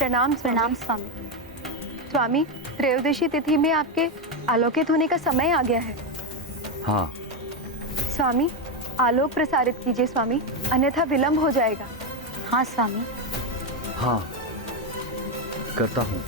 प्रणाम प्रणाम स्वामी। स्वामी, त्रयोदशी तिथि में आपके आलोकित होने का समय आ गया है। हाँ। स्वामी, आलोक प्रसारित कीजिए स्वामी, अन्यथा विलंब हो जाएगा। हाँ स्वामी। हाँ, करता हूँ।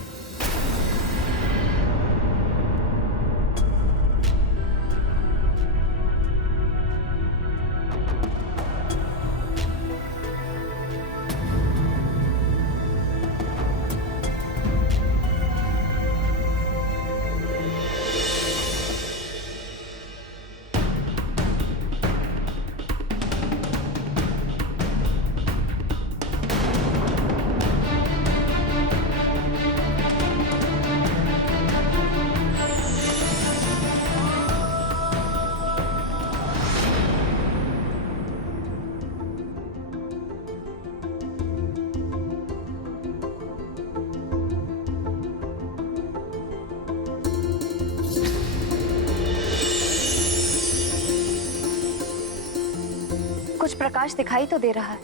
कुछ प्रकाश दिखाई तो दे रहा है,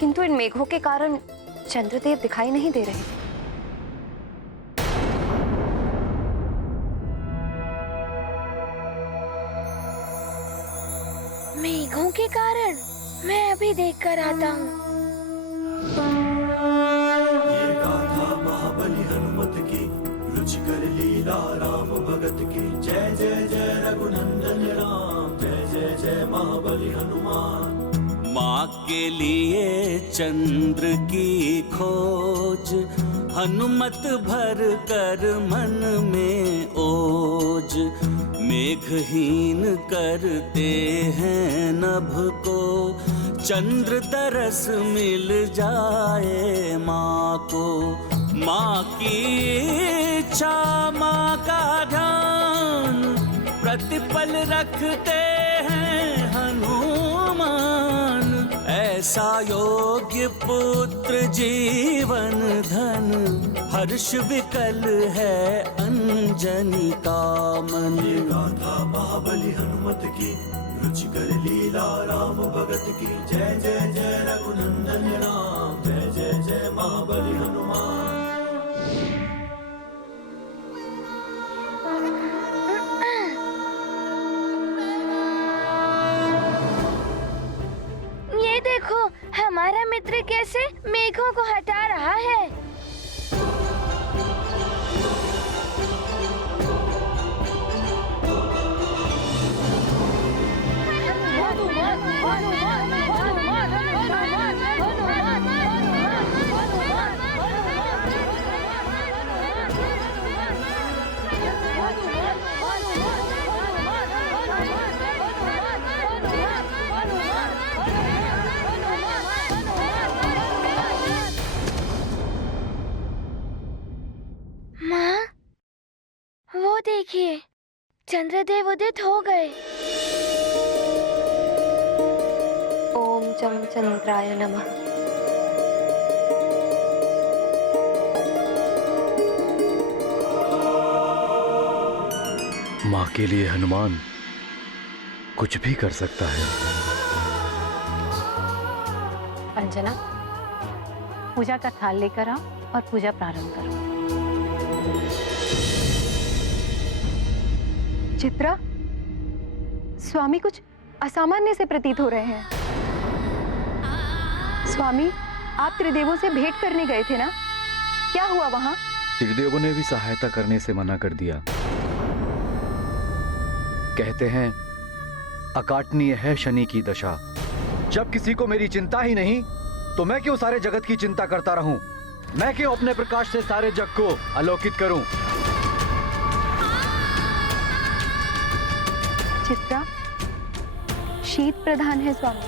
किंतु इन मेघों के कारण चंद्रदेव दिखाई नहीं दे रहे। मेघों के कारण? मैं अभी देख कर आता हूँ। ये गाथा महाबली हनुमत की, रुचिकर लीला राम भगत की। जय जय जय रघुनंदन राम, जय जय जय महाबली हनुमान। माँ के लिए चंद्र की खोज, हनुमत भर कर मन में ओज। मेघहीन करते हैं नभ को, चंद्र तरस मिल जाए माँ को। माँ की इच्छा माँ का ध्यान, प्रतिपल रखते हैं हनुमान। ऐसा योग्य पुत्र जीवन धन, हर्ष विकल है अंजनी का मन। ये गाथा महाबली हनुमत की, रुचिकर लीला राम भगत की। जय जय जय रघुनंदन राम, जय जय जय महाबली हनुमान। ये देखो, हमारा मित्र कैसे मेघों को हटा रहा है। माँ, वो देखिए, चंद्रदेव उदित हो गए। ओम जम चंद्राय नमः। माँ के लिए हनुमान कुछ भी कर सकता है। अंजना, पूजा का थाल लेकर आओ और पूजा प्रारंभ करो। चित्रा, स्वामी कुछ असामान्य से प्रतीत हो रहे हैं। स्वामी, आप त्रिदेवों से भेंट करने गए थे ना? क्या हुआ वहां? त्रिदेवों ने भी सहायता करने से मना कर दिया। कहते हैं अकाटनीय है शनि की दशा। जब किसी को मेरी चिंता ही नहीं, तो मैं क्यों सारे जगत की चिंता करता रहूं? मैं क्यों अपने प्रकाश से सारे जग को आलोकित करूं? चित्रा, शीत प्रधान है स्वामी।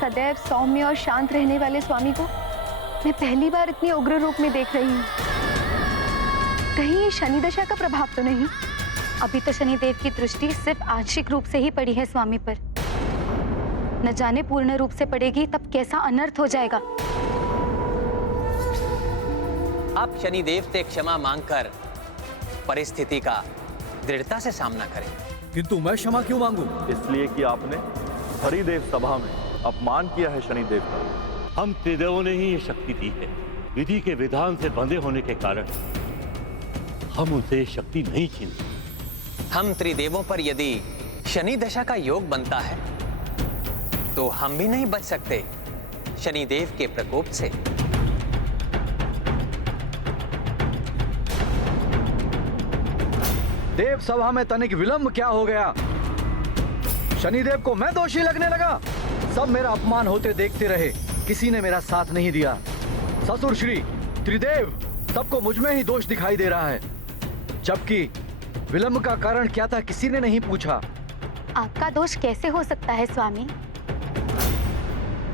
सदैव सौम्य और शांत रहने वाले स्वामी को मैं पहली बार इतनी उग्र रूप में देख रही हूँ। कहीं ये शनि दशा का प्रभाव तो नहीं? अभी तो शनिदेव की दृष्टि सिर्फ आंशिक रूप से ही पड़ी है स्वामी पर, न जाने पूर्ण रूप से पड़ेगी तब कैसा अनर्थ हो जाएगा। आप शनिदेव से क्षमा मांगकर परिस्थिति का दृढ़ता से सामना करें। किंतु मैं क्षमा क्यों मांगू? इसलिए कि आपने हरिदेव सभा में अपमान किया है शनिदेव का। हम त्रिदेवों ने ही ये शक्ति दी है विधि के विधान से बंधे होने के कारण हम उनसे शक्ति नहीं छीन सकते। हम त्रिदेवों पर यदि शनि दशा का योग बनता है तो हम भी नहीं बच सकते शनिदेव के प्रकोप से। देव सभा में तनिक विलंब क्या हो गया? शनिदेव को मैं दोषी लगने लगा। सब मेरा अपमान होते देखते रहे, किसी ने मेरा साथ नहीं दिया। ससुर श्री त्रिदेव, सबको मुझ में ही दोष दिखाई दे रहा है, जबकि विलंब का कारण क्या था किसी ने नहीं पूछा। आपका दोष कैसे हो सकता है स्वामी?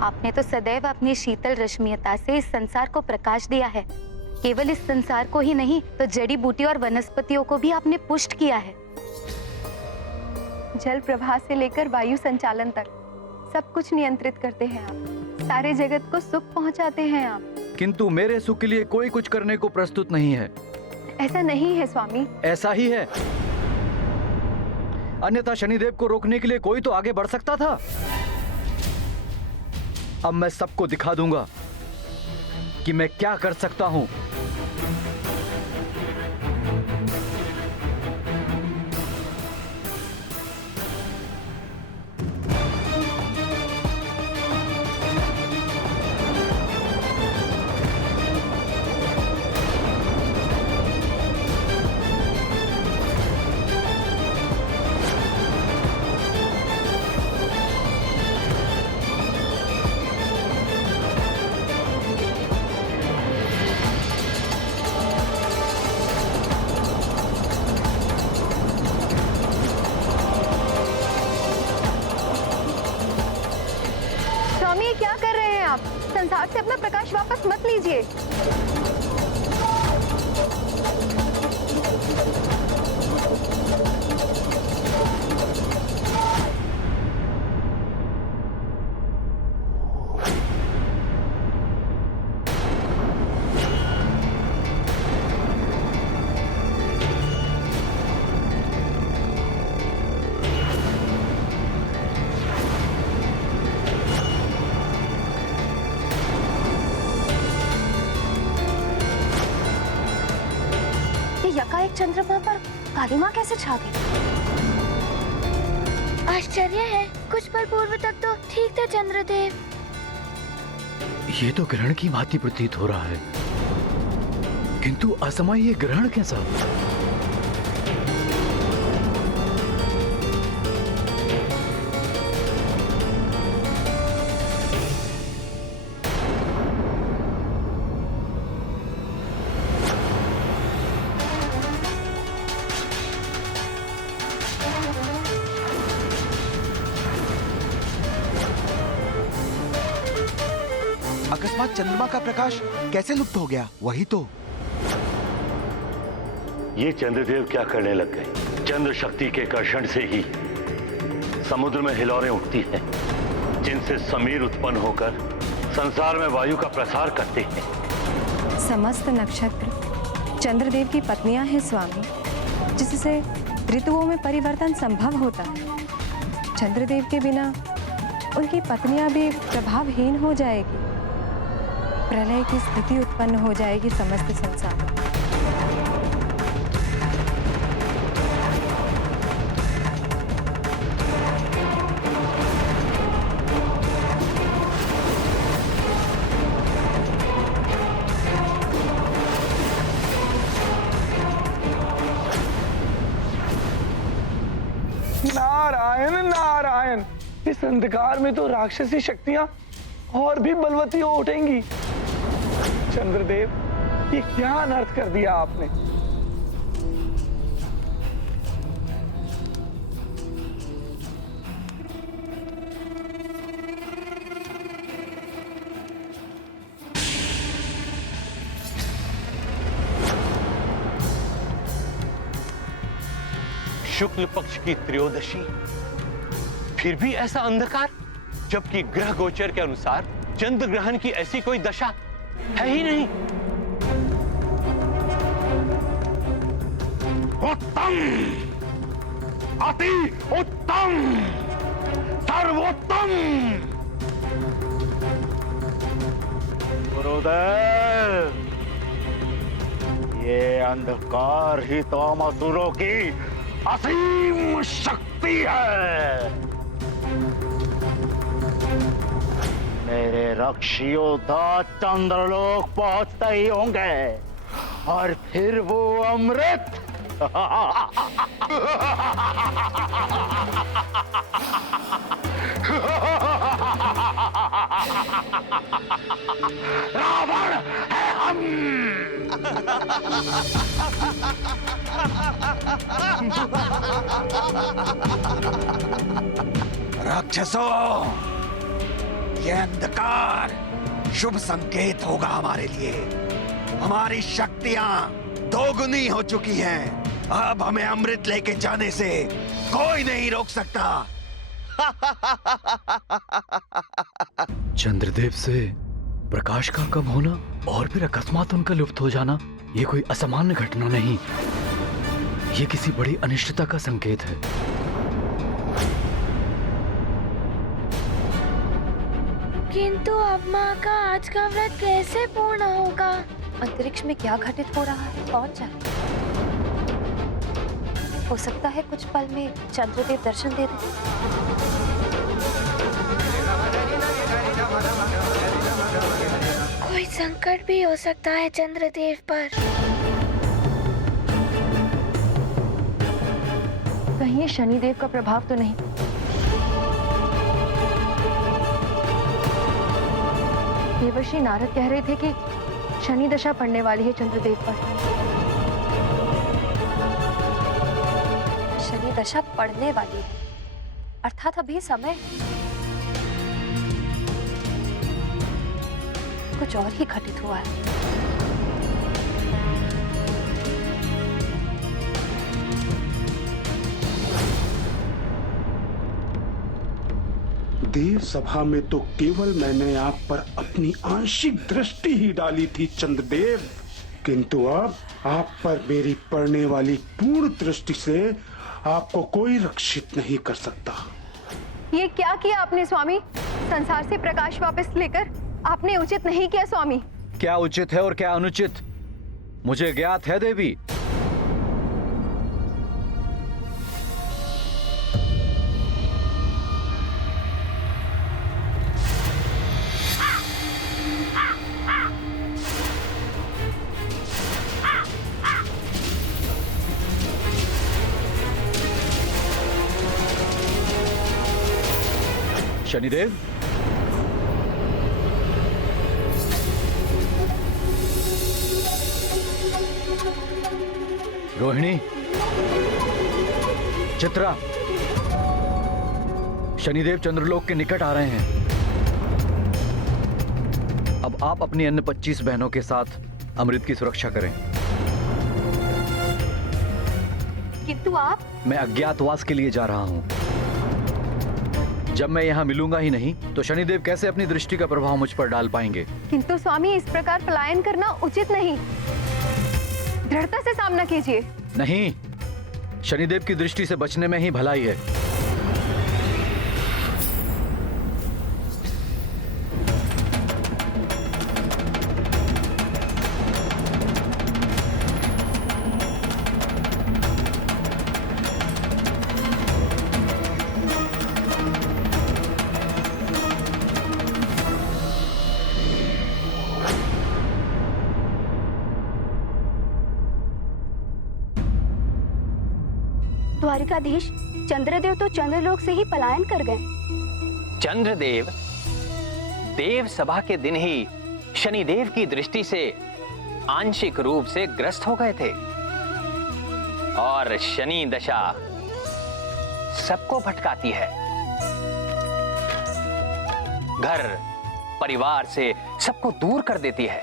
आपने तो सदैव अपनी शीतल रश्मियता से इस संसार को प्रकाश दिया है। केवल इस संसार को ही नहीं तो जड़ी बूटी और वनस्पतियों को भी आपने पुष्ट किया है। जल प्रवाह से लेकर वायु संचालन तक सब कुछ नियंत्रित करते हैं आप। सारे जगत को सुख पहुंचाते हैं आप। किंतु मेरे सुख के लिए कोई कुछ करने को प्रस्तुत नहीं है। ऐसा नहीं है स्वामी। ऐसा ही है, अन्यथा शनिदेव को रोकने के लिए कोई तो आगे बढ़ सकता था। अब मैं सबको दिखा दूंगा कि मैं क्या कर सकता हूं। स्वामी ये क्या कर रहे हैं आप? संसार से अपना प्रकाश वापस मत लीजिए। यकाएक चंद्रमा पर काली माँ कैसे छा गई? आश्चर्य है, कुछ पल पूर्व तक तो ठीक था चंद्रदेव। ये तो ग्रहण की भांति प्रतीत हो रहा है, किंतु असमय ये ग्रहण कैसा? अकस्मात चंद्रमा का प्रकाश कैसे लुप्त हो गया? वही तो। ये चंद्रदेव क्या करने लग गए? चंद्र शक्ति के कर्षण से ही समुद्र में हिलोरें उठती हैं, जिनसे समीर उत्पन्न होकर संसार में वायु का प्रसार करते हैं। समस्त नक्षत्र चंद्रदेव की पत्नियां हैं स्वामी, जिससे ऋतुओं में परिवर्तन संभव होता है। चंद्रदेव के बिना उनकी पत्नियां भी प्रभावहीन हो जाएगी। प्रलय की स्थिति उत्पन्न हो जाएगी समस्त संसार में। नारायण नारायण, इस अंधकार में तो राक्षसी शक्तियां और भी बलवती हो उठेंगी। चंद्रदेव, ये क्या अनर्थ कर दिया आपने? शुक्ल पक्ष की त्रयोदशी, फिर भी ऐसा अंधकार, जबकि ग्रह गोचर के अनुसार चंद्र ग्रहण की ऐसी कोई दशा है ही नहीं। उत्तम, अति उत्तम, सर्वोत्तम। गुरुदेव, ये अंधकार ही तो हम असुरों की असीम शक्ति है। मेरे रक्षी योद्धा चंद्रलोक पहुंचते ही होंगे और फिर वो अमृत रावण है हम। राक्षसों, ये अंधकार शुभ संकेत होगा हमारे लिए। हमारी शक्तियां दोगुनी हो चुकी हैं। अब हमें अमृत लेके जाने से कोई नहीं रोक सकता। चंद्रदेव से प्रकाश का कम होना और फिर अकस्मात उनका लुप्त हो जाना, ये कोई असामान्य घटना नहीं, ये किसी बड़ी अनिश्चितता का संकेत है। किंतु अब माँ का आज का व्रत कैसे पूर्ण होगा? अंतरिक्ष में क्या घटित हो रहा है कौन जाने। हो सकता है कुछ पल में चंद्रदेव दर्शन दे दे। कोई संकट भी हो सकता है चंद्रदेव पर। कहीं ये शनिदेव का प्रभाव तो नहीं? देवर्षि नारद कह रहे थे कि शनि दशा पड़ने वाली है चंद्रदेव पर। शनि दशा पड़ने वाली है, अर्थात अभी समय कुछ और ही घटित हुआ है। देव सभा में तो केवल मैंने आप पर अपनी आंशिक दृष्टि ही डाली थी चंद्रदेव, किंतु अब आप पर मेरी पड़ने वाली पूर्ण दृष्टि से आपको कोई रक्षित नहीं कर सकता। ये क्या किया आपने स्वामी? संसार से प्रकाश वापस लेकर आपने उचित नहीं किया स्वामी। क्या उचित है और क्या अनुचित मुझे ज्ञात है देवी। शनिदेव, रोहिणी, चित्रा, शनिदेव चंद्रलोक के निकट आ रहे हैं। अब आप अपनी अन्य 25 बहनों के साथ अमृत की सुरक्षा करें। किंतु आप? मैं अज्ञातवास के लिए जा रहा हूं। जब मैं यहाँ मिलूंगा ही नहीं तो शनिदेव कैसे अपनी दृष्टि का प्रभाव मुझ पर डाल पाएंगे? किंतु स्वामी, इस प्रकार पलायन करना उचित नहीं। दृढ़ता से सामना कीजिए। नहीं, शनिदेव की दृष्टि से बचने में ही भलाई है। द्वारिकाधीश, चंद्रदेव तो चंद्रलोक से ही पलायन कर गए। चंद्रदेव देव सभा के दिन ही शनिदेव की दृष्टि से आंशिक रूप से ग्रस्त हो गए थे और शनि दशा सबको भटकाती है, घर परिवार से सबको दूर कर देती है।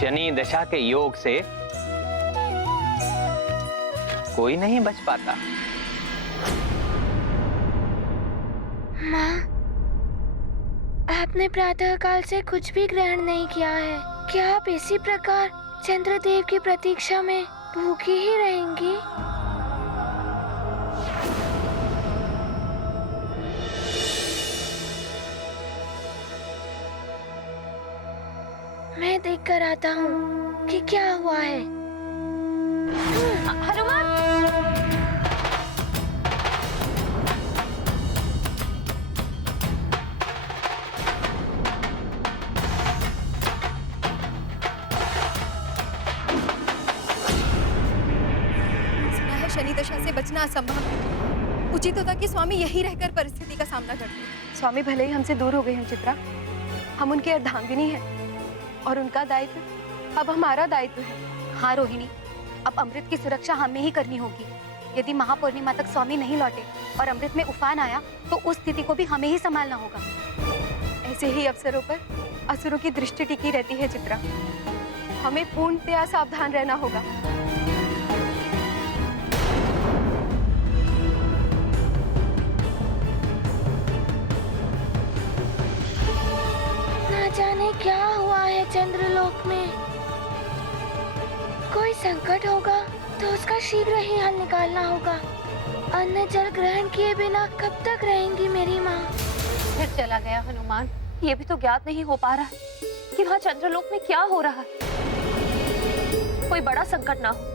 शनि दशा के योग से कोई नहीं बच पाता। माँ, आपने प्रातः काल से कुछ भी ग्रहण नहीं किया है। क्या आप इसी प्रकार चंद्रदेव की प्रतीक्षा में भूखी ही रहेंगी? कर आता हूँ कि क्या हुआ है। हनुमान! सुना है शनि दशा से बचना असंभव है। उचित होता कि स्वामी यहीं रहकर परिस्थिति का सामना करते। स्वामी भले ही हमसे दूर हो गए हैं चित्रा, हम उनके अर्धांगिनी हैं और उनका दायित्व अब हमारा दायित्व है। हाँ रोहिणी, अब अमृत की सुरक्षा हमें ही करनी होगी। यदि महापूर्णिमा तक स्वामी नहीं लौटे और अमृत में उफान आया तो उस स्थिति को भी हमें ही संभालना होगा। ऐसे ही अवसरों पर असुरों की दृष्टि टिकी रहती है चित्रा, हमें पूर्णतया सावधान रहना होगा। ना जाने क्या हुआ है चंद्रलोक में। कोई संकट होगा तो उसका शीघ्र ही हल निकालना होगा। अन्न जल ग्रहण किए बिना कब तक रहेंगी मेरी माँ? फिर चला गया हनुमान। ये भी तो ज्ञात नहीं हो पा रहा कि वहाँ चंद्रलोक में क्या हो रहा है। कोई बड़ा संकट ना हो।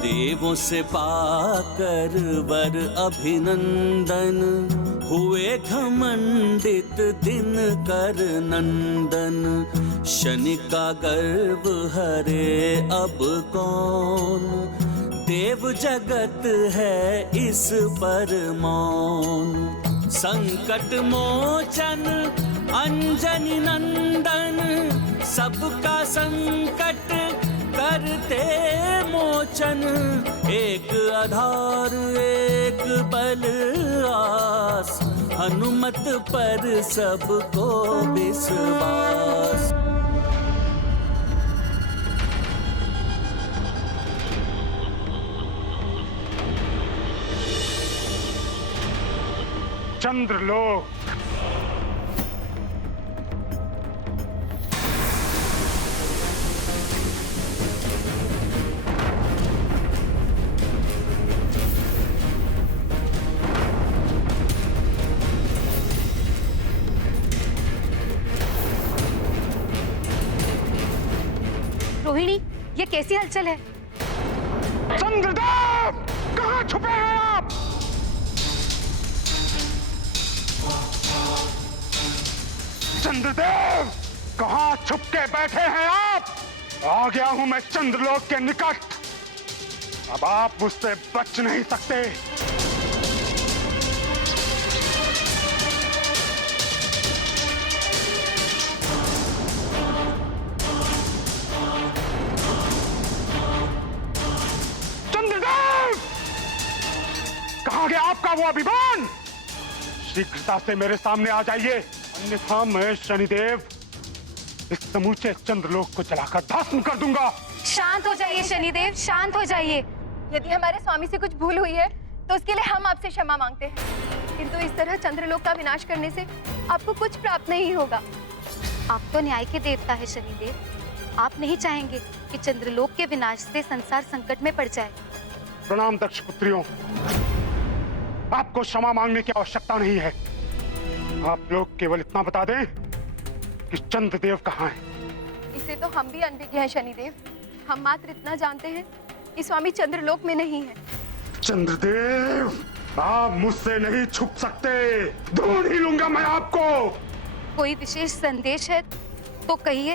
देवों से पाकर वर अभिनंदन, हुए घमंडित दिन कर नंदन। शनि का गर्व हरे अब कौन, देव जगत है इस पर मौन। संकट मोचन अंजनी नंदन, सबका संकट करते मोचन। एक आधार एक बल आस, हनुमत पर सबको विश्वास। चंद्रलोक रोहिणी, ये कैसी हलचल है? चंद्रदेव, कहाँ छुपे हैं आप? चंद्रदेव, कहाँ छुप के बैठे हैं आप? आ गया हूं मैं चंद्रलोक के निकट। अब आप मुझसे बच नहीं सकते। कहाँ गया आपका वो अभिमान? शीघ्रता से मेरे सामने आ जाइए, अन्यथा मैं शनिदेव इस समूचे चंद्रलोक को जलाकर भस्म कर दूंगा। शांत हो जाइए शनिदेव, शांत हो जाइए। यदि हमारे स्वामी से कुछ भूल हुई है तो उसके लिए हम आपसे क्षमा मांगते हैं, किंतु इस तरह चंद्रलोक का विनाश करने से आपको कुछ प्राप्त नहीं होगा। आप तो न्याय के देवता है शनिदेव, आप नहीं चाहेंगे कि चंद्रलोक के विनाश से संसार संकट में पड़ जाए। प्रणाम दक्ष पुत्रियों, आपको क्षमा मांगने की आवश्यकता नहीं है। आप लोग केवल इतना बता दें कि चंद्रदेव कहाँ हैं। इसे तो हम भी अनभिज्ञ हैं शनिदेव। हम मात्र इतना जानते हैं कि स्वामी चंद्रलोक में नहीं है। चंद्रदेव, आप मुझसे नहीं छुप सकते, ढूंढ ही लूंगा मैं आपको। कोई विशेष संदेश है तो कहिए।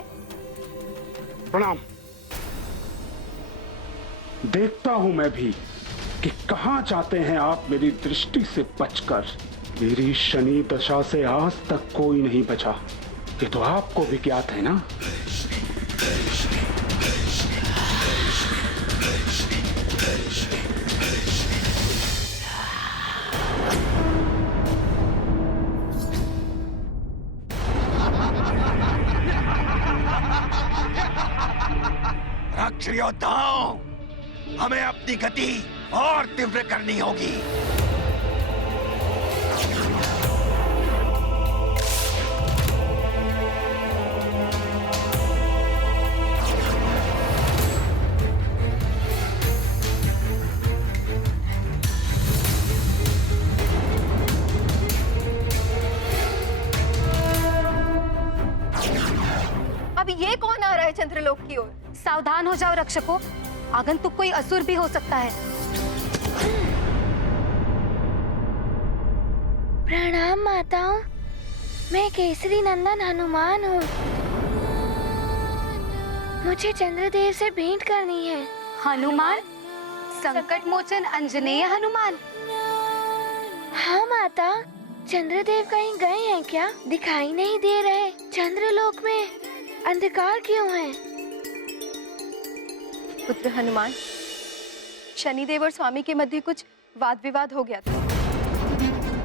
प्रणाम। देखता हूं मैं भी कि कहां जाते हैं आप मेरी दृष्टि से बचकर। मेरी शनि दशा से आज तक कोई नहीं बचा, ये तो आपको भी ज्ञात है ना। योद्धाओं, हमें अपनी गति और तीव्र करनी होगी। आ रहा है चंद्रलोक की ओर। सावधान हो जाओ रक्षकों, आगंतुक कोई असुर भी हो सकता है। प्रणाम माताओं, मैं केसरी नंदन हनुमान हूँ। मुझे चंद्रदेव से भेंट करनी है। हनुमान? संकट मोचन अंजनेय हनुमान? हाँ माता, चंद्रदेव कहीं गए हैं क्या? दिखाई नहीं दे रहे। चंद्रलोक में अंधकार क्यों है? पुत्र हनुमान, शनिदेव और स्वामी के मध्य कुछ वाद विवाद हो गया था,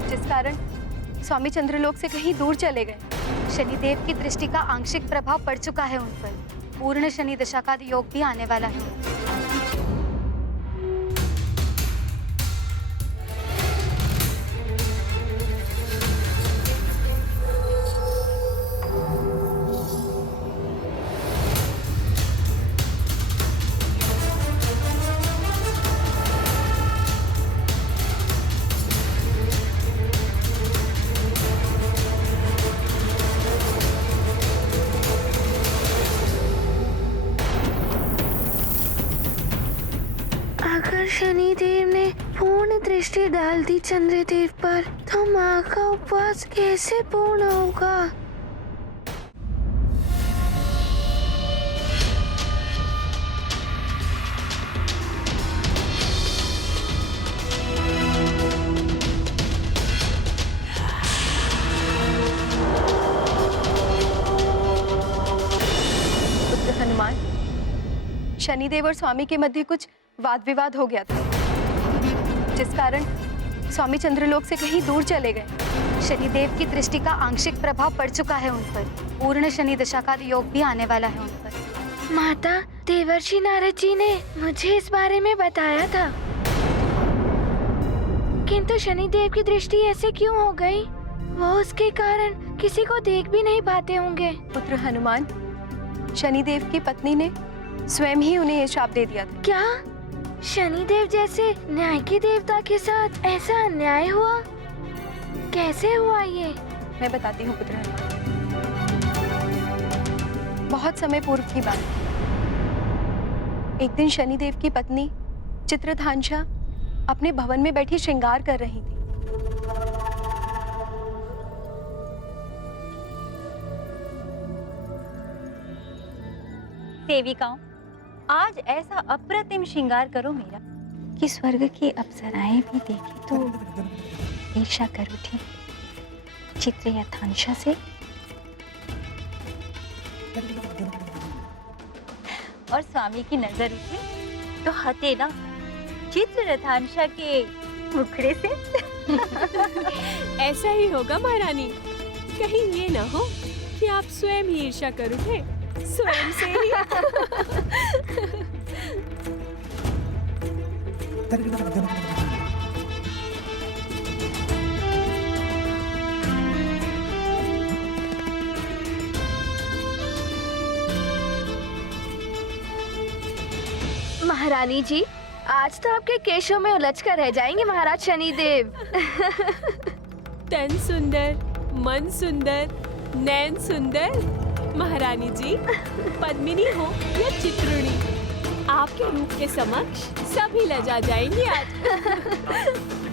जिस कारण स्वामी चंद्रलोक से कहीं दूर चले गए। शनिदेव की दृष्टि का आंशिक प्रभाव पड़ चुका है उन पर। पूर्ण शनि दशा का योग भी आने वाला है। अगर शनिदेव ने पूर्ण दृष्टि डाल दी चंद्रदेव पर, तो माँ का उपवास कैसे पूर्ण होगा? पुत्र हनुमान, शनिदेव और स्वामी के मध्य कुछ वाद विवाद हो गया था, जिस कारण स्वामी चंद्रलोक से कहीं दूर चले गए। शनिदेव की दृष्टि का आंशिक प्रभाव पड़ चुका है उन पर। पूर्ण शनि दशा का योग भी आने वाला है उन पर। माता, देवर्षि नारद जी ने मुझे इस बारे में बताया था, किंतु शनिदेव की दृष्टि ऐसे क्यों हो गई? वो उसके कारण किसी को देख भी नहीं पाते होंगे। पुत्र हनुमान, शनिदेव की पत्नी ने स्वयं ही उन्हें ये शाप दे दिया था। क्या शनिदेव जैसे न्याय के देवता के साथ ऐसा अन्याय हुआ? कैसे हुआ ये? मैं बताती हूँ पुत्र हनुमान। बहुत समय पूर्व की बात। एक दिन शनिदेव की पत्नी चित्रधांशा अपने भवन में बैठी श्रृंगार कर रही थी। सेविकाओं, आज ऐसा अप्रतिम श्रृंगार करो मेरा कि स्वर्ग की अप्सराएं भी देखें तो ईर्ष्या कर उठी। चित्रधांशा से और स्वामी की नजर उठे तो हथेला चित्रधांशा के मुखड़े से। ऐसा ही होगा महारानी। कहीं ये ना हो कि आप स्वयं ही ईर्ष्या कर उठे, स्वयं से ही। महारानी जी, आज तो आपके केशों में उलझ कर रह जाएंगे महाराज शनिदेव। तन सुंदर, मन सुंदर, नैन सुंदर। महारानी जी, पद्मिनी हो या चित्रुणी, आपके रूप के समक्ष सभी लजा जाएंगी आज।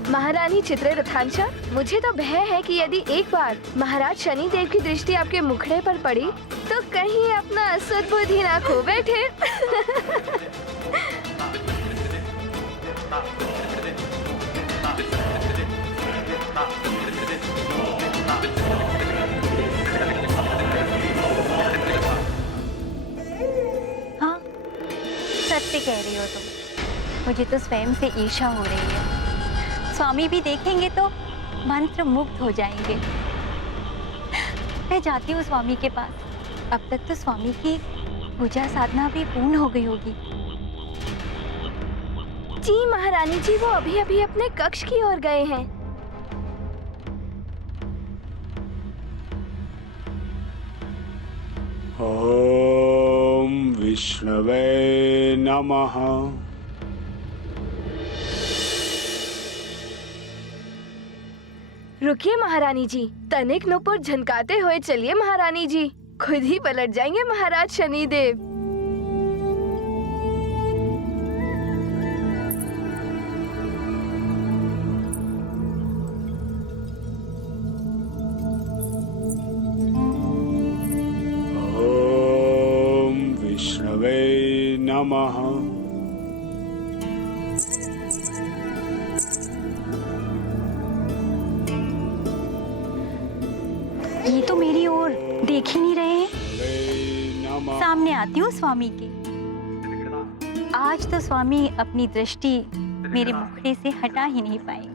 महारानी चित्ररथांशा, मुझे तो भय है कि यदि एक बार महाराज शनिदेव की दृष्टि आपके मुखड़े पर पड़ी तो कहीं अपना सद्बुद्धि ना खो बैठे। हाँ, सत्य कह रही हो तुम। मुझे तो स्वयं से ईर्ष्या हो रही है। स्वामी भी देखेंगे तो मंत्र मुग्ध हो जाएंगे। मैं जाती हूँ स्वामी के पास। अब तक तो स्वामी की पूजा साधना भी पूर्ण हो गई होगी। जी महारानी जी, वो अभी अभी अपने कक्ष की ओर गए हैं। ओम विष्णवे नमः। रुकिए महारानी जी, तनिक नुपुर झनकाते हुए चलिए महारानी जी। खुद ही पलट जाएंगे महाराज शनिदेव। ओम विष्णवे नमः। ये तो मेरी ओर देख ही नहीं रहे हैं। सामने आती हूँ स्वामी के। आज तो स्वामी अपनी दृष्टि मेरे मुखड़े से हटा ही नहीं पाएंगे।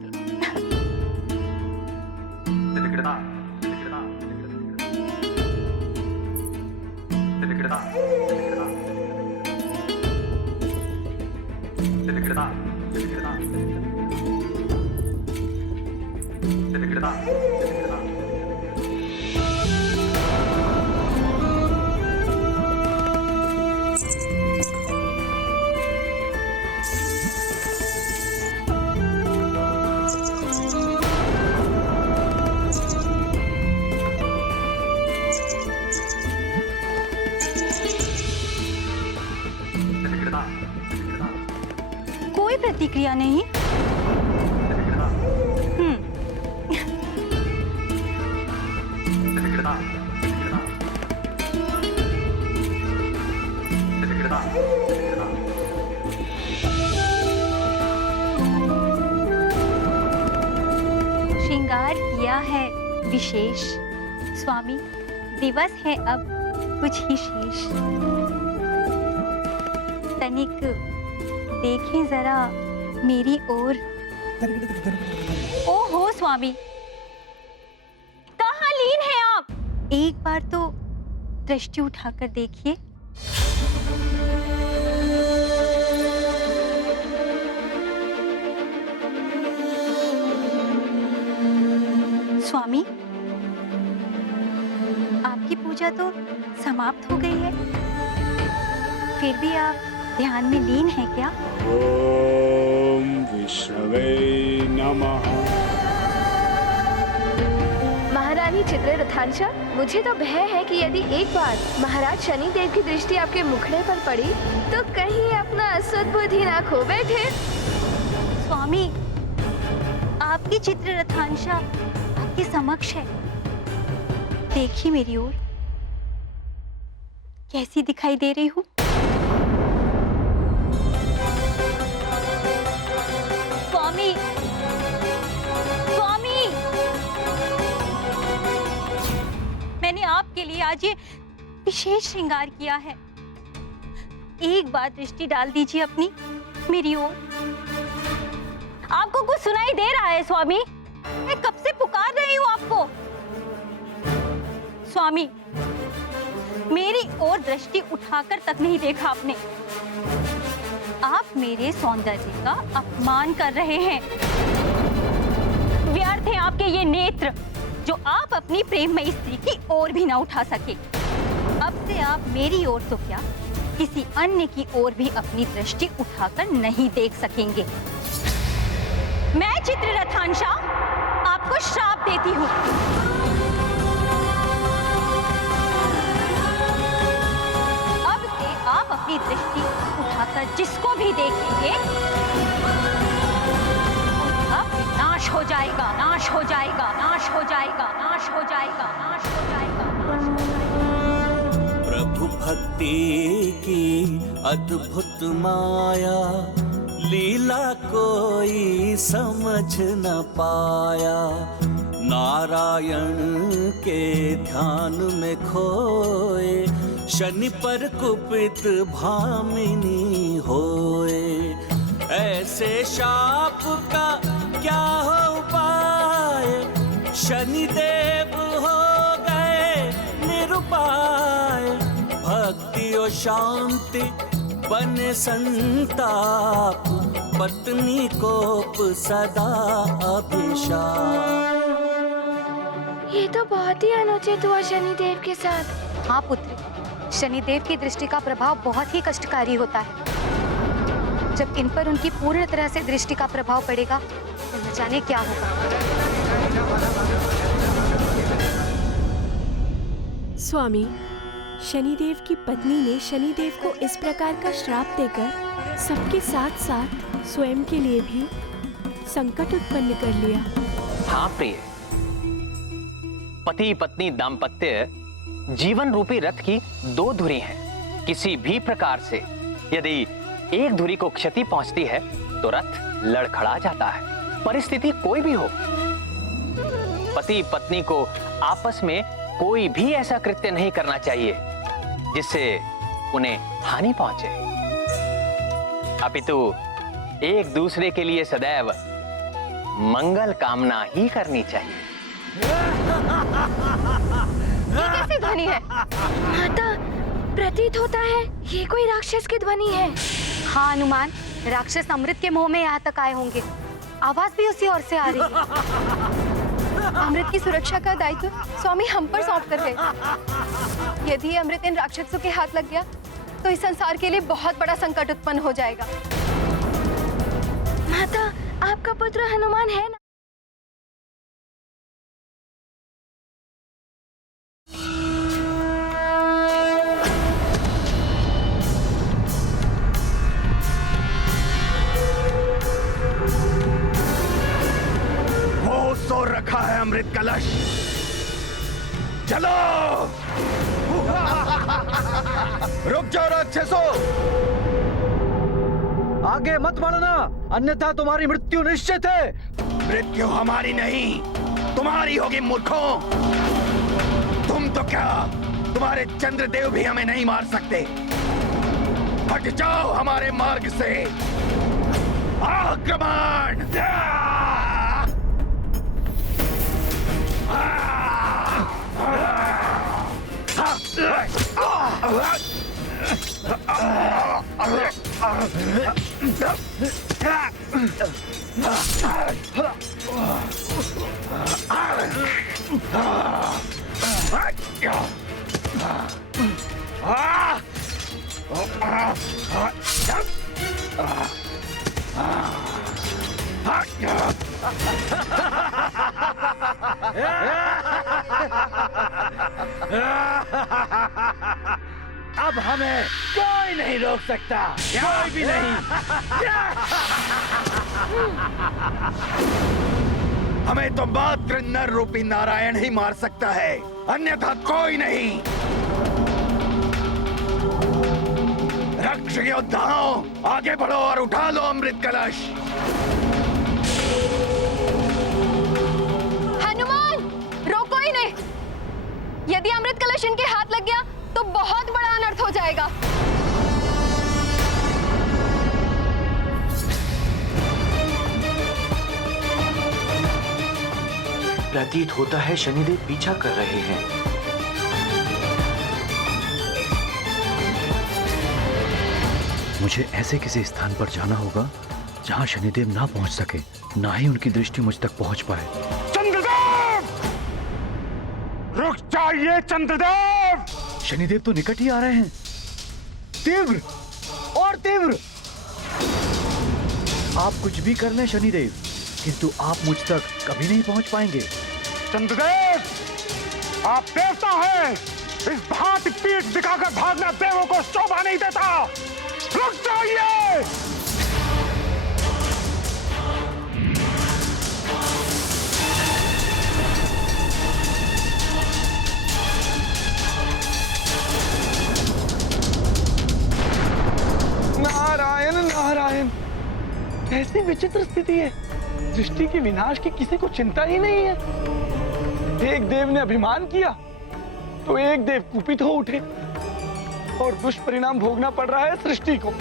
कोई प्रतिक्रिया नहीं। श्रृंगार किया है विशेष स्वामी, दिवस है अब कुछ ही शेष। तनिक देखें जरा मेरी ओर। ओहो स्वामी, कहाँ लीन हैं आप? एक बार तो दृष्टि उठाकर देखिए। स्वामी, आपकी पूजा तो समाप्त हो गई है, फिर भी आप ध्यान में लीन है क्या? ओम विष्णवे नमः। महारानी चित्ररथांशा, मुझे तो भय है कि यदि एक बार महाराज शनिदेव की दृष्टि आपके मुखड़े पर पड़ी तो कहीं अपना सद्बुद्धि ना खो बैठे। स्वामी, आपकी चित्ररथांशा आपके समक्ष है। देखिए मेरी ओर, कैसी दिखाई दे रही हूँ? स्वामी, स्वामी, मैंने आपके लिए आज ये विशेष श्रृंगार किया है। एक बार दृष्टि डाल दीजिए अपनी मेरी ओर। आपको कुछ सुनाई दे रहा है स्वामी? मैं कब से पुकार रही हूँ आपको। स्वामी, मेरी ओर दृष्टि उठाकर तक नहीं देखा आपने। आप मेरे सौंदर्य का अपमान कर रहे हैं। व्यर्थ हैं आपके ये नेत्र जो आप अपनी प्रेममयी स्त्री की ओर भी ना उठा सके। अब से आप मेरी ओर तो क्या, किसी अन्य की ओर भी अपनी दृष्टि उठाकर नहीं देख सकेंगे। मैं चित्ररथांशा आपको श्राप देती हूँ। अब से आप अपनी दृष्टि उठाकर जिसको भी देखेंगे अब नाश हो जाएगा, नाश हो जाएगा, नाश हो जाएगा, नाश हो जाएगा, नाश हो जाएगा, नाश हो जाएगा। प्रभु भक्ति की अद्भुत माया, लीला कोई समझ न पाया। नारायण के ध्यान में खोए, शनि पर कुपित भामिनी होए। ऐसे शाप का क्या हो पाए, शनिदेव हो गए निरुपाय। भक्ति और शांति बने संताप, पत्नी कोप सदा अभिशाप। ये तो बहुत ही अनुचित हुआ शनिदेव के साथ। हाँ पुत्र, शनिदेव की दृष्टि का प्रभाव बहुत ही कष्टकारी होता है। जब इन पर उनकी पूर्ण तरह से दृष्टि का प्रभाव पड़ेगा तो न जाने क्या होगा। स्वामी, शनिदेव की पत्नी ने शनिदेव को इस प्रकार का श्राप देकर सबके साथ साथ स्वयं के लिए भी संकट उत्पन्न कर लिया। हाँ प्रिय, पति पत्नी दाम्पत्य जीवन रूपी रथ की दो धुरी हैं। किसी भी प्रकार से यदि एक धुरी को क्षति पहुंचती है तो रथ लड़खड़ा जाता है। परिस्थिति कोई भी हो, पति पत्नी को आपस में कोई भी ऐसा कृत्य नहीं करना चाहिए जिससे उन्हें हानि पहुंचे, अपितु एक दूसरे के लिए सदैव मंगल कामना ही करनी चाहिए। ये कैसी ध्वनि है? माता, प्रतीत होता है ये कोई राक्षस की ध्वनि है। हाँ हनुमान, राक्षस अमृत के मोह में यहाँ तक आए होंगे। आवाज भी उसी ओर से आ रही है। अमृत की सुरक्षा का दायित्व स्वामी हम पर सौंप कर गए। यदि अमृत इन राक्षसों के हाथ लग गया तो इस संसार के लिए बहुत बड़ा संकट उत्पन्न हो जाएगा। माता, आपका पुत्र हनुमान है ना? वो सो रखा है अमृत कलश। चलो। रुक जाओ राक्षसों, आगे मत बढ़ना, अन्यथा तुम्हारी मृत्यु निश्चित है। मृत्यु हमारी नहीं, तुम्हारी होगी मूर्खों। तुम तो क्या, तुम्हारे चंद्रदेव भी हमें नहीं मार सकते। हट जाओ हमारे मार्ग से। आक्रमण! अब हमें कोई नहीं रोक सकता, कोई भी नहीं। हमें तो मात्र नर रूपी नारायण ही मार सकता है, अन्यथा कोई नहीं। रक्ष योद्धाओं, आगे बढ़ो और उठा लो अमृत कलश। हनुमान, रोको ही नहीं। यदि अमृत कलश इनके हाथ लग गया तो बहुत बड़ा अनर्थ हो जाएगा। प्रतीत होता है शनिदेव पीछा कर रहे हैं। मुझे ऐसे किसी स्थान पर जाना होगा जहां शनिदेव ना पहुंच सके, ना ही उनकी दृष्टि मुझ तक पहुंच पाए। चंद्रदेव! रुक जाइए चंद्रदेव! शनिदेव तो निकट ही आ रहे हैं, तीव्र और तीव्र। आप कुछ भी कर लें शनिदेव, किंतु आप मुझ तक कभी नहीं पहुंच पाएंगे। चंद्रदेव, आप देवता हैं, इस भांति पीठ दिखाकर भागना देवों को शोभा नहीं देता। रुक जाइए! नारायण नारायण, कैसी विचित्र स्थिति है। दृष्टि के विनाश की किसी को चिंता ही नहीं है। एक देव ने अभिमान किया तो एक देव कुपित हो उठे और दुष्परिणाम भोगना पड़ रहा है सृष्टि को।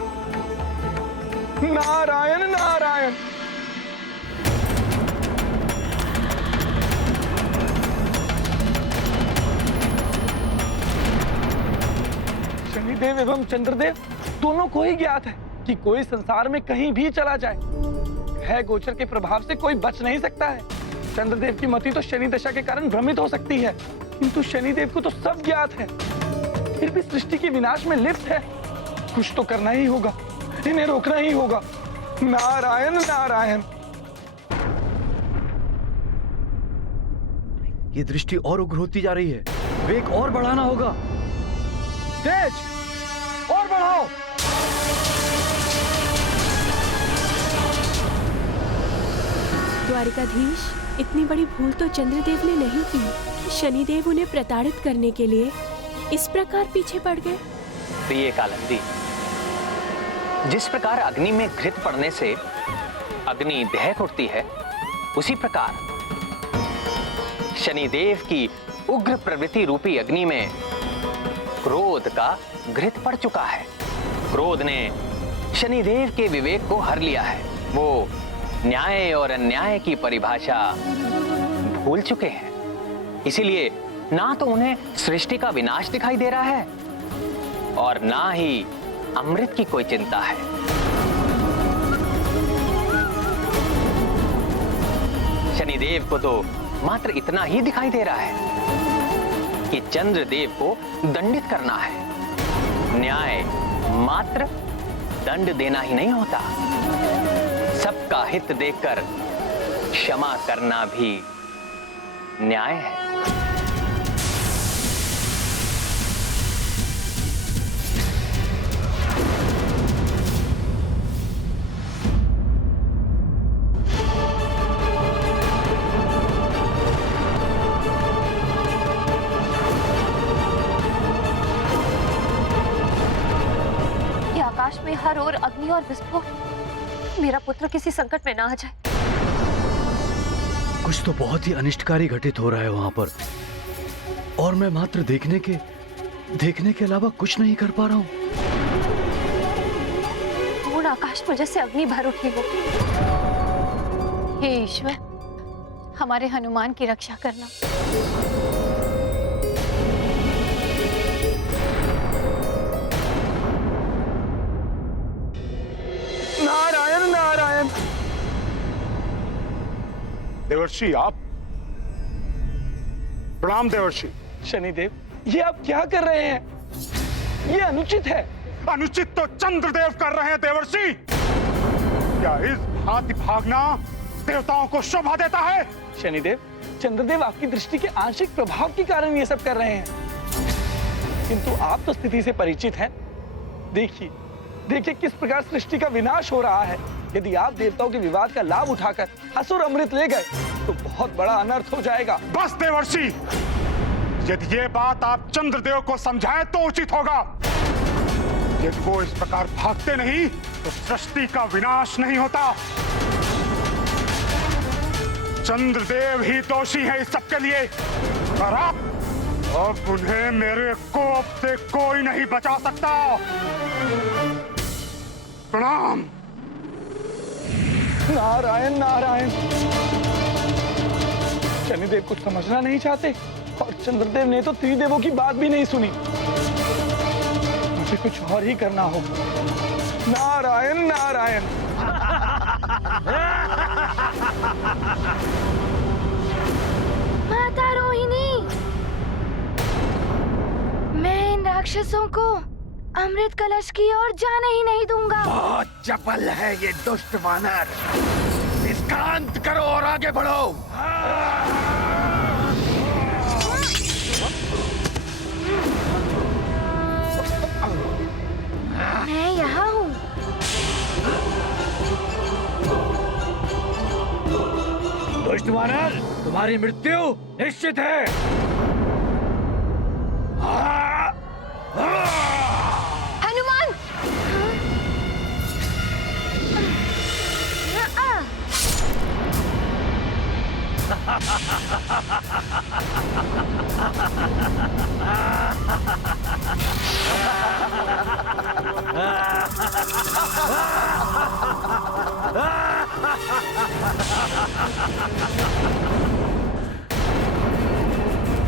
नारायण नारायण। शनिदेव एवं चंद्रदेव दोनों को ही ज्ञात है कि कोई संसार में कहीं भी चला जाए, ग्रह गोचर के प्रभाव से कोई बच नहीं सकता है। चंद्रदेव की मति तो शनि दशा के कारण भ्रमित हो सकती है, किंतु शनिदेव को तो सब ज्ञात है, फिर भी सृष्टि के विनाश में लिप्त है। कुछ तो करना ही होगा, इन्हें रोकना ही होगा। नारायण नारायण। ये दृष्टि और उग्र होती जा रही है, वेग और बढ़ाना होगा। तेज और बढ़ाओ। द्वारिकाधीश, इतनी बड़ी भूल तो चंद्रदेव ने नहीं की कि शनिदेव उन्हें प्रताड़ित करने के लिए इस प्रकार पीछे पड़ गए। प्रिय कालिंदी, जिस प्रकार अग्नि में घृत पड़ने से अग्नि दहक उठती है, उसी प्रकार शनिदेव की उग्र प्रवृत्ति रूपी अग्नि में क्रोध का घृत पड़ चुका है। क्रोध ने शनिदेव के विवेक को हर लिया है। वो न्याय और अन्याय की परिभाषा भूल चुके हैं। इसीलिए ना तो उन्हें सृष्टि का विनाश दिखाई दे रहा है और ना ही अमृत की कोई चिंता है। शनिदेव को तो मात्र इतना ही दिखाई दे रहा है कि चंद्रदेव को दंडित करना है। न्याय मात्र दंड देना ही नहीं होता, सबका हित देखकर क्षमा करना भी न्याय है। आकाश में हर ओर अग्नि और विस्फोट, मेरा पुत्र किसी संकट में ना आ जाए। कुछ तो बहुत ही अनिष्टकारी घटित हो रहा है वहां पर, और मैं मात्र देखने के अलावा कुछ नहीं कर पा रहा हूं। पूर्ण आकाश में जैसे अग्नि भर उठी हो। हे ईश्वर, हमारे हनुमान की रक्षा करना। नारायण नारायण। देवर्षि, आप प्रणाम। देवर्षि। शनिदेव, ये आप क्या कर रहे हैं? ये अनुचित है। अनुचित तो चंद्रदेव कर रहे हैं देवर्षि। क्या इस भांति भागना देवताओं को शोभा देता है? शनिदेव, चंद्रदेव आपकी दृष्टि के आंशिक प्रभाव के कारण ये सब कर रहे हैं, किंतु आप तो स्थिति से परिचित हैं। देखिए देखिए किस प्रकार सृष्टि का विनाश हो रहा है। यदि आप देवताओं के विवाद का लाभ उठाकर असुर अमृत ले गए तो बहुत बड़ा अनर्थ हो जाएगा। बस देवर्षि, यदि ये बात आप चंद्रदेव को समझाएं तो उचित होगा। यदि वो इस प्रकार भागते नहीं तो सृष्टि का विनाश नहीं होता। चंद्रदेव ही दोषी है इस सब के लिए, और अब उन्हें मेरे कोप से कोई नहीं बचा सकता। प्रणाम। नारायण नारायण। शनिदेव कुछ समझना नहीं चाहते और चंद्रदेव ने तो त्रिदेवों की बात भी नहीं सुनी। मुझे कुछ और ही करना होगा। नारायण नारायण। माता रोहिणी, मैं इन राक्षसों को अमृत कलश की ओर जाने ही नहीं दूंगा। बहुत चपल है ये दुष्ट वानर। इसका अंत करो और आगे बढ़ो। मैं यहाँ हूँ। दुष्ट वानर, तुम्हारी मृत्यु निश्चित है। हनुमान!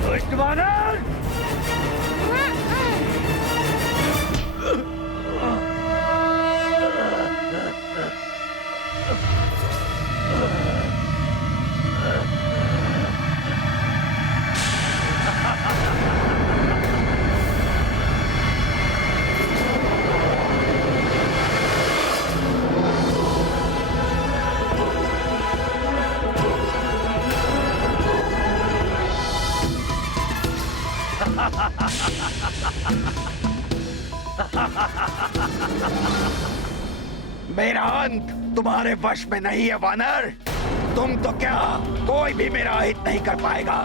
दुष्ट वानर! मेरा अंत तुम्हारे वश में नहीं है वानर। तुम तो क्या, कोई भी मेरा हित नहीं कर पाएगा।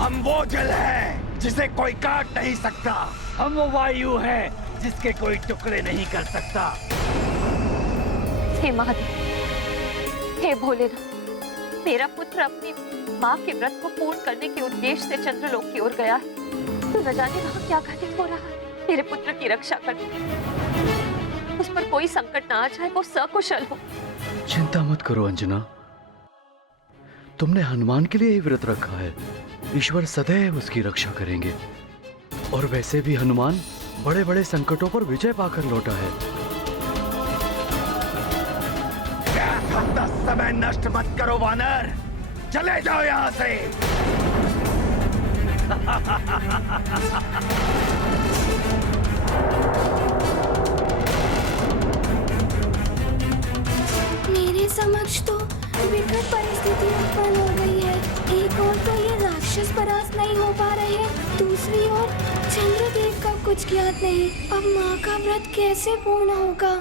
हम वो जल हैं जिसे कोई काट नहीं सकता। हम वो वायु हैं जिसके कोई टुकड़े नहीं कर सकता। हे महादेव, हे भोलेनाथ, मेरा पुत्र अपनी माँ के व्रत को पूर्ण करने के उद्देश्य से चंद्रलोक की ओर गया है। तो न जाने वहाँ क्या घटित हो रहा है। मेरे पुत्र की रक्षा कर, उस पर कोई संकट ना आ जाए, वो सकुशल हो। चिंता मत करो अंजना, तुमने हनुमान के लिए ही व्रत रखा है। ईश्वर सदैव उसकी रक्षा करेंगे। और वैसे भी हनुमान बड़े बड़े संकटों पर विजय पाकर लौटा है। अपना समय नष्ट मत करो वानर, चले जाओ यहाँ से। मेरे समक्ष तो विकट परिस्थिति उत्पन्न हो गई है। एक ओर तो ये राक्षस परास्त नहीं हो पा रहे, दूसरी ओर चंद्रदेव का कुछ ज्ञात नहीं। अब माँ का व्रत कैसे पूर्ण होगा।